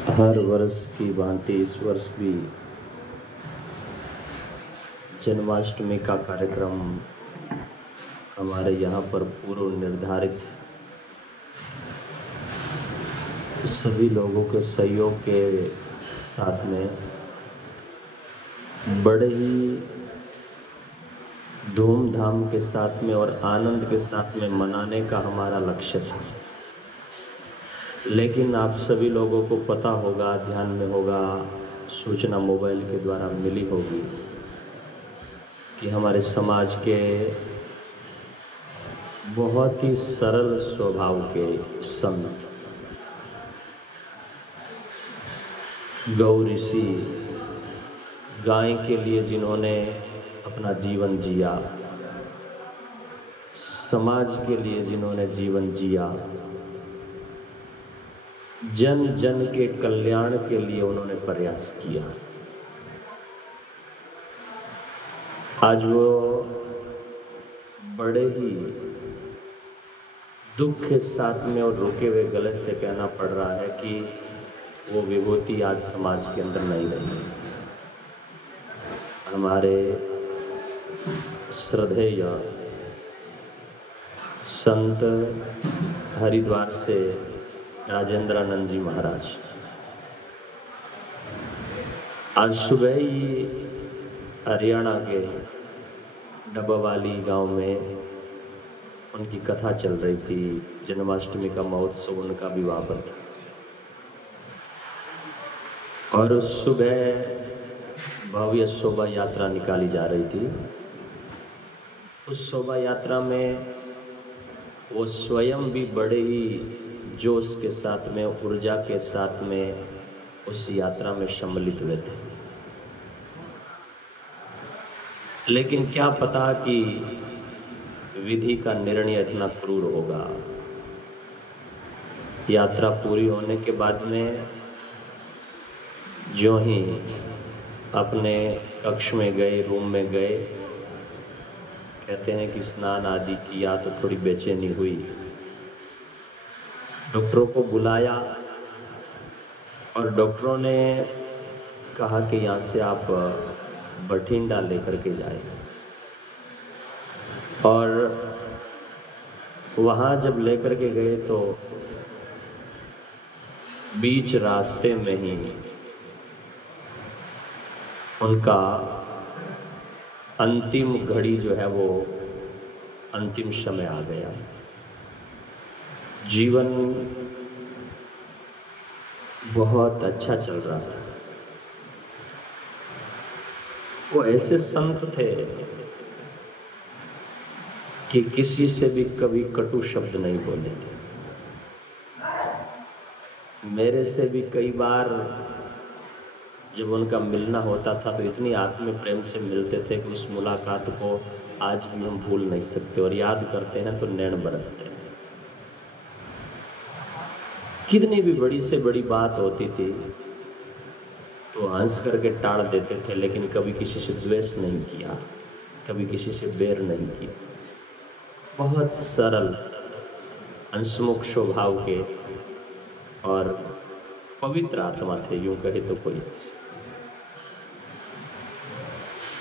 हर वर्ष की भांति इस वर्ष भी जन्माष्टमी का कार्यक्रम हमारे यहाँ पर पूर्व निर्धारित सभी लोगों के सहयोग के साथ में बड़े ही धूमधाम के साथ में और आनंद के साथ में मनाने का हमारा लक्ष्य था। लेकिन आप सभी लोगों को पता होगा, ध्यान में होगा, सूचना मोबाइल के द्वारा मिली होगी कि हमारे समाज के बहुत ही सरल स्वभाव के संत गौ ऋषि, गाय के लिए जिन्होंने अपना जीवन जिया, समाज के लिए जिन्होंने जीवन जिया, जन जन के कल्याण के लिए उन्होंने प्रयास किया, आज वो बड़े ही दुख के साथ में और रुके हुए गले से कहना पड़ रहा है कि वो विभूति आज समाज के अंदर नहीं रही। हमारे श्रद्धेय संत हरिद्वार से राजेंद्रानंद जी महाराज आज सुबह ही हरियाणा के डब्बावाली गांव में उनकी कथा चल रही थी। जन्माष्टमी का महोत्सव उनका विवाह पर था और उस सुबह भव्य शोभा यात्रा निकाली जा रही थी। उस शोभा यात्रा में वो स्वयं भी बड़े ही जोश के साथ में, ऊर्जा के साथ में उस यात्रा में सम्मिलित हुए थे। लेकिन क्या पता कि विधि का निर्णय इतना क्रूर होगा। यात्रा पूरी होने के बाद में जो ही अपने कक्ष में गए, रूम में गए, कहते हैं कि स्नान आदि किया तो थोड़ी बेचैनी हुई। डॉक्टरों को बुलाया और डॉक्टरों ने कहा कि यहाँ से आप बठिंडा लेकर के जाए। और वहाँ जब लेकर के गए तो बीच रास्ते में ही उनका अंतिम घड़ी जो है वो अंतिम समय आ गया। जीवन बहुत अच्छा चल रहा था। वो ऐसे संत थे कि किसी से भी कभी कटु शब्द नहीं बोले थे। मेरे से भी कई बार जब उनका मिलना होता था तो इतनी आत्मीय प्रेम से मिलते थे कि उस मुलाकात को आज भी हम भूल नहीं सकते और याद करते हैं तो नैन बरसते हैं। कितनी भी बड़ी से बड़ी बात होती थी तो हंस करके टाल देते थे, लेकिन कभी किसी से द्वेष नहीं किया, कभी किसी से बैर नहीं किया। बहुत सरल, हंसमुख स्वभाव के और पवित्र आत्मा थे, यूं कहे तो कोई।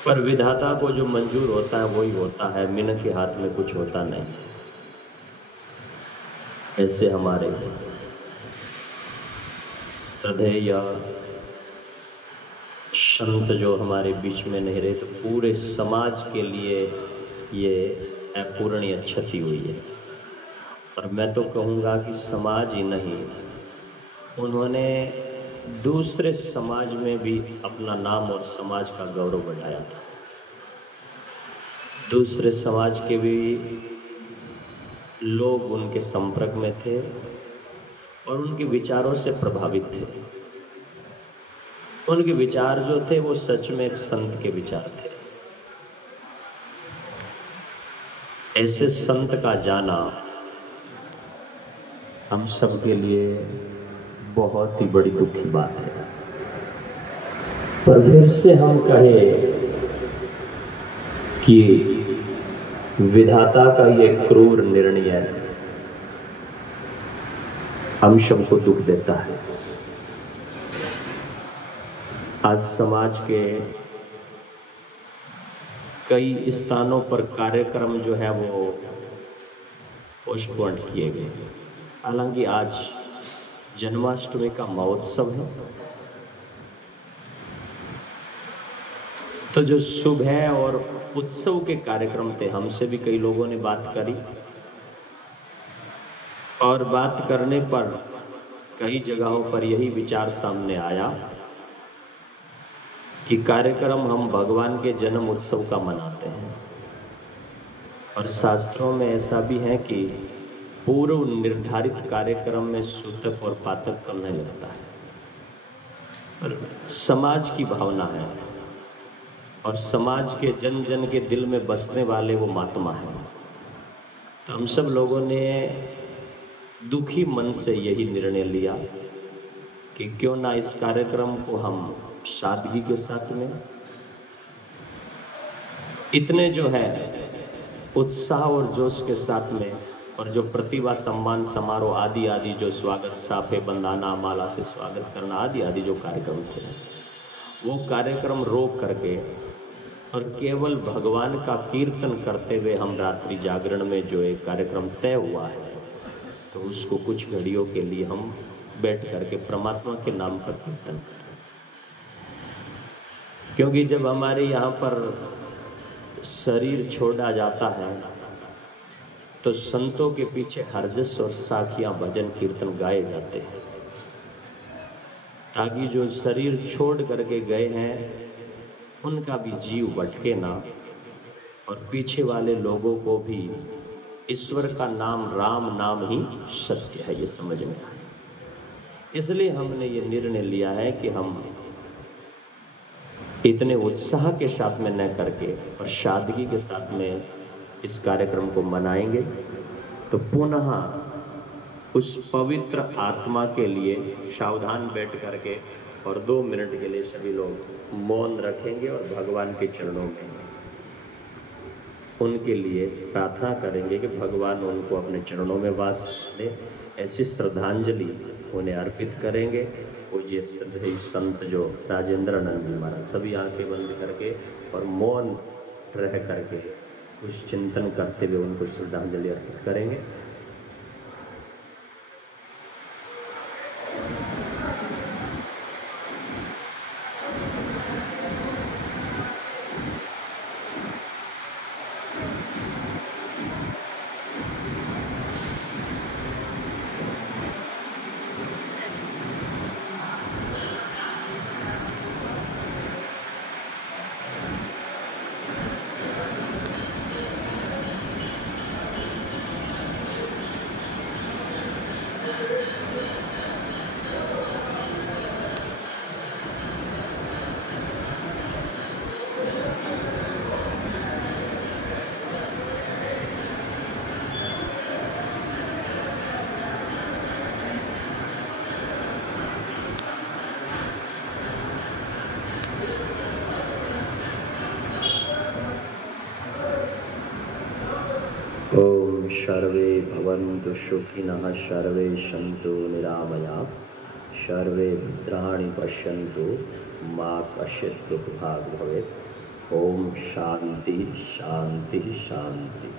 पर विधाता को जो मंजूर होता है वही होता है, मिन के हाथ में कुछ होता नहीं। ऐसे हमारे श्रद्धेय संत जो हमारे बीच में नहीं रहे तो पूरे समाज के लिए ये अपूरणीय क्षति हुई है। और मैं तो कहूँगा कि समाज ही नहीं, उन्होंने दूसरे समाज में भी अपना नाम और समाज का गौरव बढ़ाया था। दूसरे समाज के भी लोग उनके संपर्क में थे और उनके विचारों से प्रभावित थे। उनके विचार जो थे वो सच में एक संत के विचार थे। ऐसे संत का जाना हम सब के लिए बहुत ही बड़ी दुख की बात है। पर फिर से हम कहें कि विधाता का ये क्रूर निर्णय हम सबको दुख देता है। आज समाज के कई स्थानों पर कार्यक्रम जो है वो पोस्टपोन किए गए। हालांकि आज जन्माष्टमी का महोत्सव है, तो जो सुबह और उत्सव के कार्यक्रम थे, हमसे भी कई लोगों ने बात करी और बात करने पर कई जगहों पर यही विचार सामने आया कि कार्यक्रम हम भगवान के जन्म उत्सव का मनाते हैं, और शास्त्रों में ऐसा भी है कि पूर्व निर्धारित कार्यक्रम में सूतक और पातक करने लगता है। और समाज की भावना है और समाज के जन जन के दिल में बसने वाले वो महात्मा है। तो हम सब लोगों ने दुखी मन से यही निर्णय लिया कि क्यों ना इस कार्यक्रम को हम सादगी के साथ में, इतने जो है उत्साह और जोश के साथ में, और जो प्रतिभा सम्मान समारोह आदि आदि जो स्वागत साफे बंदाना माला से स्वागत करना आदि आदि जो कार्यक्रम थे, वो कार्यक्रम रोक करके और केवल भगवान का कीर्तन करते हुए हम रात्रि जागरण में जो एक कार्यक्रम तय हुआ है, तो उसको कुछ घड़ियों के लिए हम बैठ करके परमात्मा के नाम का कीर्तन करें। क्योंकि जब हमारे यहाँ पर शरीर छोड़ा जाता है तो संतों के पीछे हरजस और साखियां भजन कीर्तन गाए जाते हैं, ताकि जो शरीर छोड़ करके गए हैं उनका भी जीव भटके ना, और पीछे वाले लोगों को भी ईश्वर का नाम राम नाम ही सत्य है, ये समझ में आए। इसलिए हमने ये निर्णय लिया है कि हम इतने उत्साह के साथ में न करके और सादगी के साथ में इस कार्यक्रम को मनाएंगे। तो पुनः उस पवित्र आत्मा के लिए सावधान बैठ करके और 2 मिनट के लिए सभी लोग मौन रखेंगे और भगवान के चरणों में उनके लिए प्रार्थना करेंगे कि भगवान उनको अपने चरणों में वास दे। ऐसी श्रद्धांजलि उन्हें अर्पित करेंगे। पूज्य श्रद्धेय संत जो राजेंद्रानंद जी महाराज, सभी आंखें बंद करके और मौन रह करके कुछ चिंतन करते हुए उनको श्रद्धांजलि अर्पित करेंगे। ओम सर्वे भवन्तु सुखिनः, सर्वे सन्तु निरामयाः, सर्वे भद्राणि पश्यन्तु मा कश्चित् दुःखभाग् भवेत्। ओम शांति शांति शांति।